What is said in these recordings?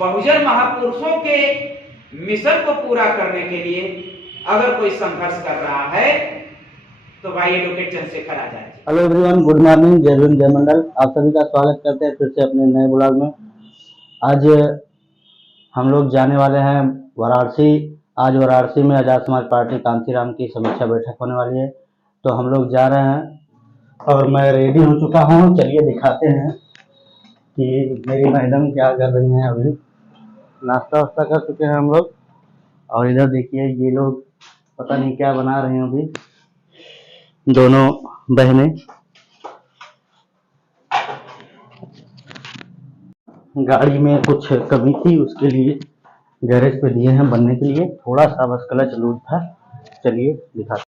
बहुजन महापुरुषों के मिशन को पूरा करने के लिए अगर कोई संघर्ष कर रहा है तो भाई advocate Chandrashekhar Azad. Hello everyone, good morning, जय हिंद, जय मंडल। आप सभी का स्वागत करते हैं फिर से अपने नए ब्लॉग में। आज हम लोग जाने वाले हैं वाराणसी। आज वाराणसी में आजाद समाज पार्टी कांसीराम की समीक्षा बैठक होने वाली है, तो हम लोग जा रहे हैं और मैं रेडी हो चुका हूँ। चलिए दिखाते हैं कि मेरी मैडम क्या कर रही हैं। अभी नाश्ता वास्ता कर चुके हैं हम लोग, और इधर देखिए ये लोग पता नहीं क्या बना रहे हैं। अभी दोनों बहनें गाड़ी में कुछ कमी थी, उसके लिए गैरेज पे दिए हैं बनने के लिए। थोड़ा सा बस क्लच लूज था। चलिए दिखाते।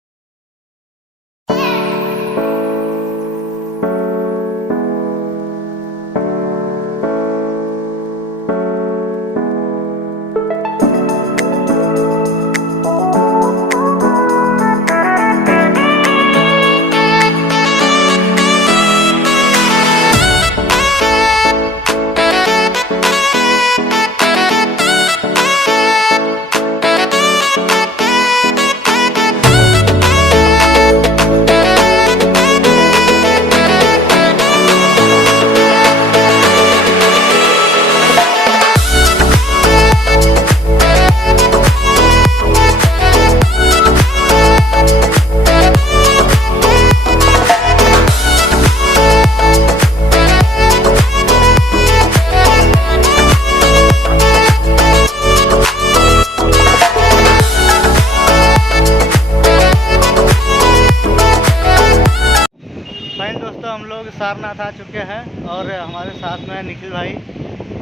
हम लोग सारनाथ आ चुके हैं और हमारे साथ में निखिल भाई,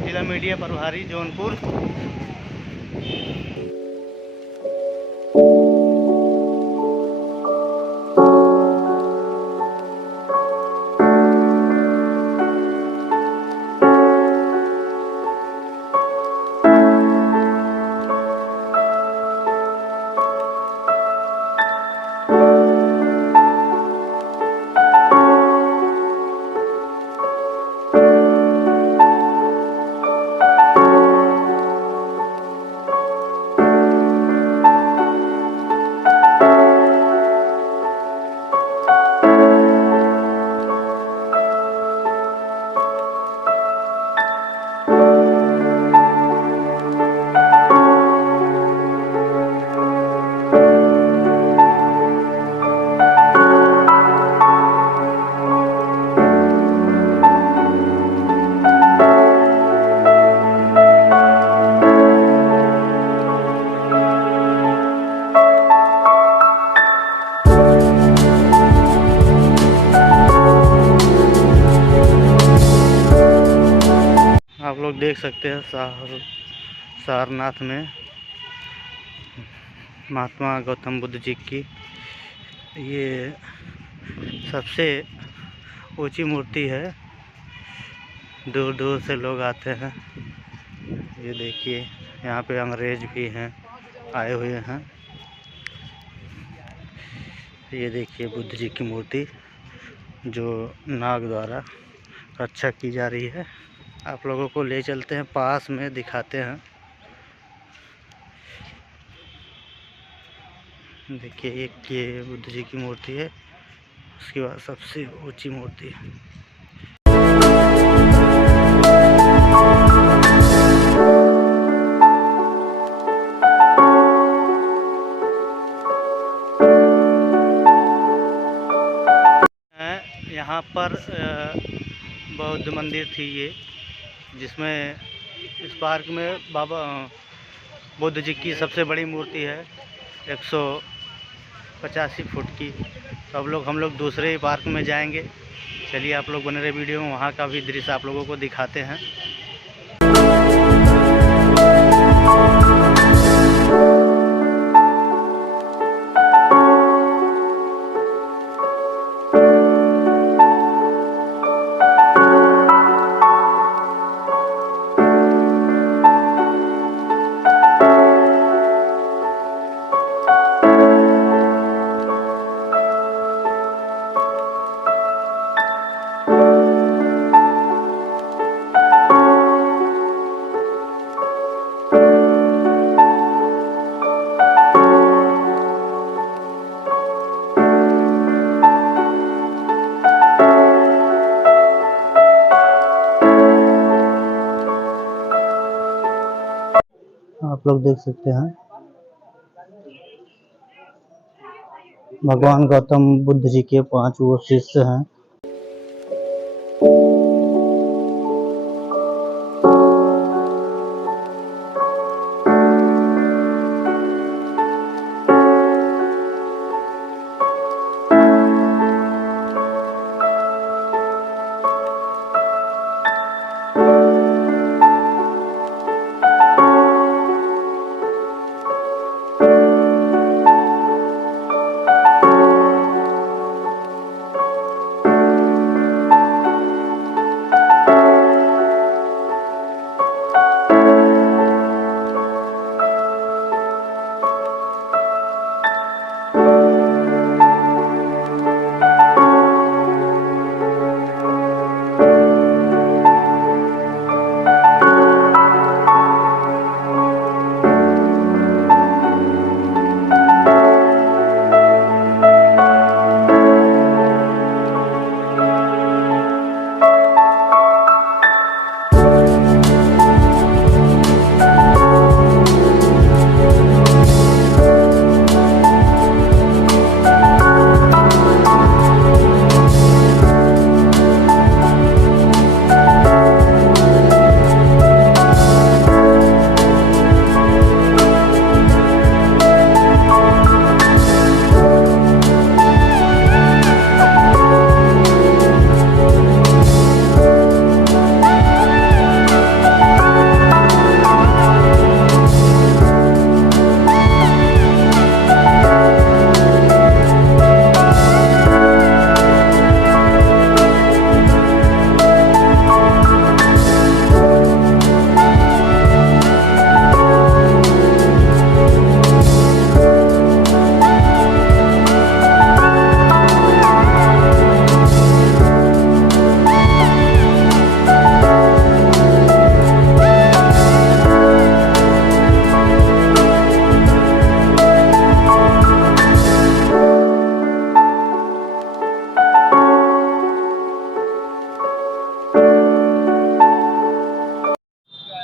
जिला मीडिया प्रभारी जौनपुर। आप लोग देख सकते हैं सारनाथ में महात्मा गौतम बुद्ध जी की ये सबसे ऊंची मूर्ति है। दूर दूर से लोग आते हैं। ये देखिए यहाँ पे अंग्रेज भी हैं, आए हुए हैं। ये देखिए बुद्ध जी की मूर्ति जो नाग द्वारा रक्षा की जा रही है। आप लोगों को ले चलते हैं, पास में दिखाते हैं। देखिए एक ये बुद्ध जी की मूर्ति है, उसके बाद सबसे ऊंची मूर्ति है। यहाँ पर बौद्ध मंदिर थी ये, जिसमें इस पार्क में बाबा बुद्ध जी की सबसे बड़ी मूर्ति है 185 फुट की। तो अब हम लोग दूसरे पार्क में जाएंगे। चलिए आप लोग बने रहे वीडियो में, वहाँ का भी दृश्य आप लोगों को दिखाते हैं। आप लोग देख सकते हैं भगवान गौतम बुद्ध जी के 5 वो शिष्य हैं।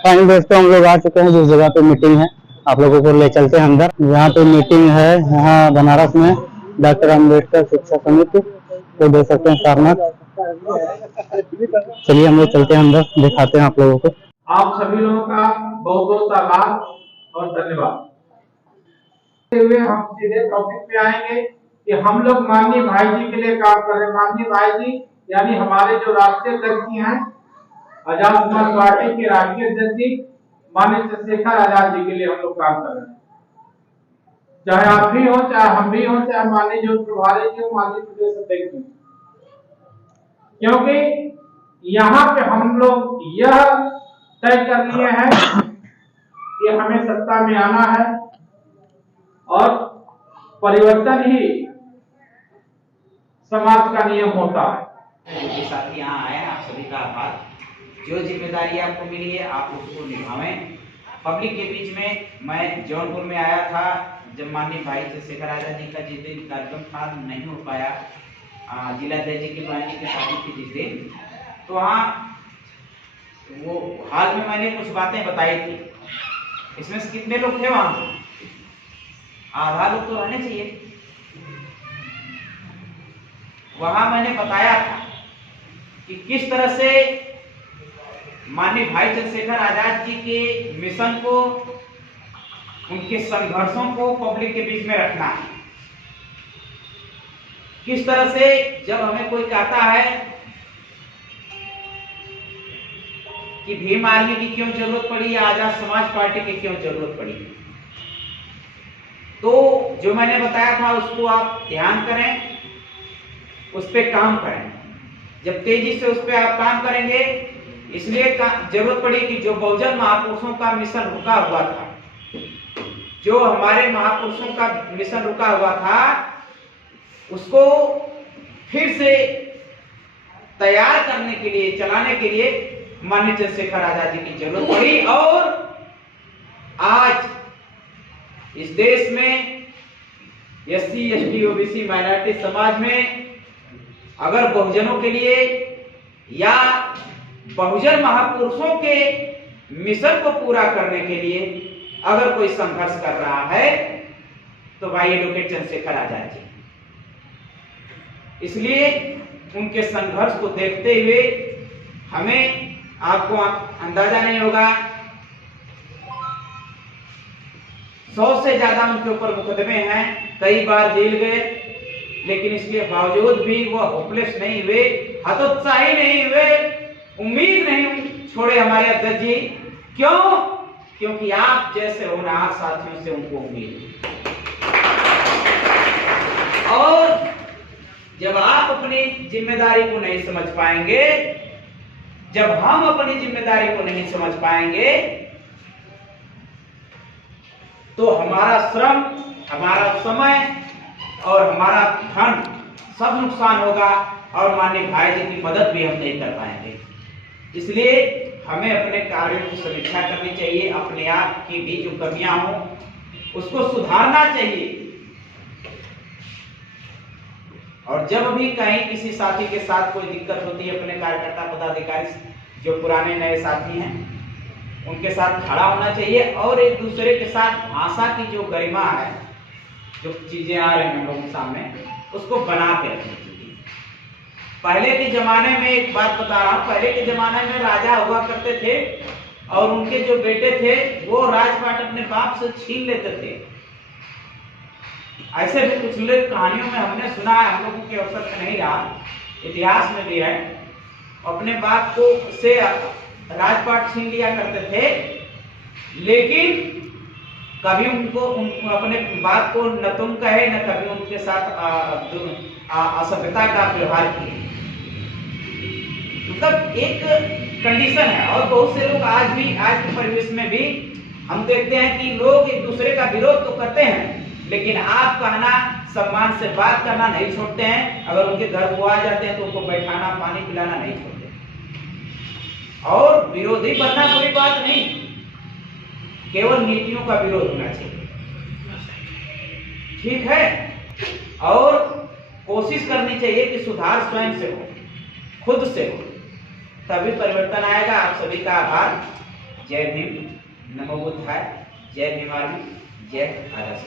फाइनल दोस्तों, हम लोग आ चुके हैं जिस जगह पे मीटिंग है, आप लोगों को ले चलते हैं अंदर। यहाँ पे मीटिंग है, यहाँ बनारस में डॉक्टर अम्बेडकर शिक्षा समिति, तो देख सकते हैं सारनाथ। चलिए हम लोग चलते हैं अंदर, दिखाते हैं आप लोगों को। आप सभी लोगों का बहुत बहुत आभार और धन्यवाद। हम सीधे टॉपिक पे आएंगे कि हम लोग माननीय भाई जी के लिए काम कर रहे हैं। माननीय भाई जी यानी हमारे जो राष्ट्रीय अध्यक्ष हैं, आजाद समाज पार्टी के राष्ट्रीय अध्यक्ष जी माननीय चंद्रशेखर आजाद जी के लिए हम लोग काम कर रहे हैं। चाहे आप भी हो, चाहे हम भी हो, चाहे माननीय जो प्रभारी जी हो, माननीय प्रदेश अध्यक्ष जी, क्योंकि यहाँ पे हम लोग यह तय कर लिए हैं कि हमें सत्ता में आना है और परिवर्तन ही समाज का नियम होता है। जो साथी यहाँ आए, आप सभी का आभार। जो जिम्मेदारी आपको मिली है आप उसको निभावें। पब्लिक के बीच में मैं जौनपुर में आया था जब माननीय भाई चंद्रशेखर आजाद जी का जिस दिन कार्यक्रम था, नहीं हो पाया जिलाध्यक्ष जी की बहन जी के शादी की जिस दिन, तो वहाँ वो हाल में मैंने कुछ बातें बताई थी। इसमें से कितने लोग थे वहाँ? आधा लोग तो रहने चाहिए। वहां मैंने बताया था कि किस तरह से माननीय भाई चंद्रशेखर आजाद जी के मिशन को, उनके संघर्षों को पब्लिक के बीच में रखना है। किस तरह से जब हमें कोई कहता है कि भीम आर्मी की क्यों जरूरत पड़ी या आजाद समाज पार्टी की क्यों जरूरत पड़ी, तो जो मैंने बताया था उसको आप ध्यान करें, उस पर काम करें। जब तेजी से उस पर आप काम करेंगे, इसलिए जरूरत पड़ी कि जो बहुजन महापुरुषों का मिशन रुका हुआ था, जो हमारे महापुरुषों का मिशन रुका हुआ था, उसको फिर से तैयार करने के लिए, चलाने के लिए माननीय चंद्रशेखर आजाद जी की जरूरत पड़ी। और आज इस देश में एससी, एसटी, ओबीसी, माइनॉरिटी समाज में अगर बहुजनों के लिए या बहुजन महापुरुषों के मिशन को पूरा करने के लिए अगर कोई संघर्ष कर रहा है तो भाई एडवोकेट चंद्रशेखर आजाद जी। इसलिए उनके संघर्ष को देखते हुए हमें, आपको अंदाजा नहीं होगा, 100 से ज्यादा उनके ऊपर मुकदमे हैं, कई बार जेल गए, लेकिन इसके बावजूद भी वो होपलेस नहीं हुए, हतोत्साही नहीं हुए, उम्मीद नहीं छोड़े हमारे अध्यक्ष जी। क्यों? क्योंकि आप जैसे होनहार साथियों से उनको उम्मीद है। और जब आप अपनी जिम्मेदारी को नहीं समझ पाएंगे, जब हम अपनी जिम्मेदारी को नहीं समझ पाएंगे, तो हमारा श्रम, हमारा समय और हमारा धन सब नुकसान होगा और माननीय भाई जी की मदद भी हम नहीं कर पाएंगे। इसलिए हमें अपने कार्यों की समीक्षा करनी चाहिए, अपने आप की भी जो कमियां हो उसको सुधारना चाहिए। और जब भी कहीं किसी साथी के साथ कोई दिक्कत होती है, अपने कार्यकर्ता पदाधिकारी जो पुराने नए साथी हैं उनके साथ खड़ा होना चाहिए और एक दूसरे के साथ भाषा की जो गरिमा है, जो चीजें आ रही हैं हम लोगों के सामने, उसको बना के रखनी चाहिए। पहले के जमाने में एक बात बता रहा हूं, पहले के जमाने में राजा हुआ करते थे और उनके जो बेटे थे वो राजपाट अपने बाप से छीन लेते थे। ऐसे भी कुछ लोग कहानियों में हमने सुना है, हम लोगों के अवसर में नहीं रहा, इतिहास में भी है, अपने बाप को से राजपाट छीन लिया करते थे, लेकिन कभी उनको अपने बाप को न तुम कहे, न कभी उनके साथ असभ्यता का व्यवहार किए। मतलब एक कंडीशन है। और बहुत से लोग आज भी, आज के परिवेश में भी हम देखते हैं कि लोग एक दूसरे का विरोध तो करते हैं, लेकिन आप कहना, सम्मान से बात करना नहीं छोड़ते हैं। अगर उनके घर वो आ जाते हैं तो उनको बैठाना, पानी पिलाना नहीं छोड़ते। और विरोधी बनना कोई बात नहीं, केवल नीतियों का विरोध होना चाहिए, ठीक है। और कोशिश करनी चाहिए कि सुधार स्वयं से हो, खुद से हो, तभी परिवर्तन आएगा। आप सभी का आभार। जय भीम, नमो बुद्धाय, जय भीम आर्मी, जय भारत।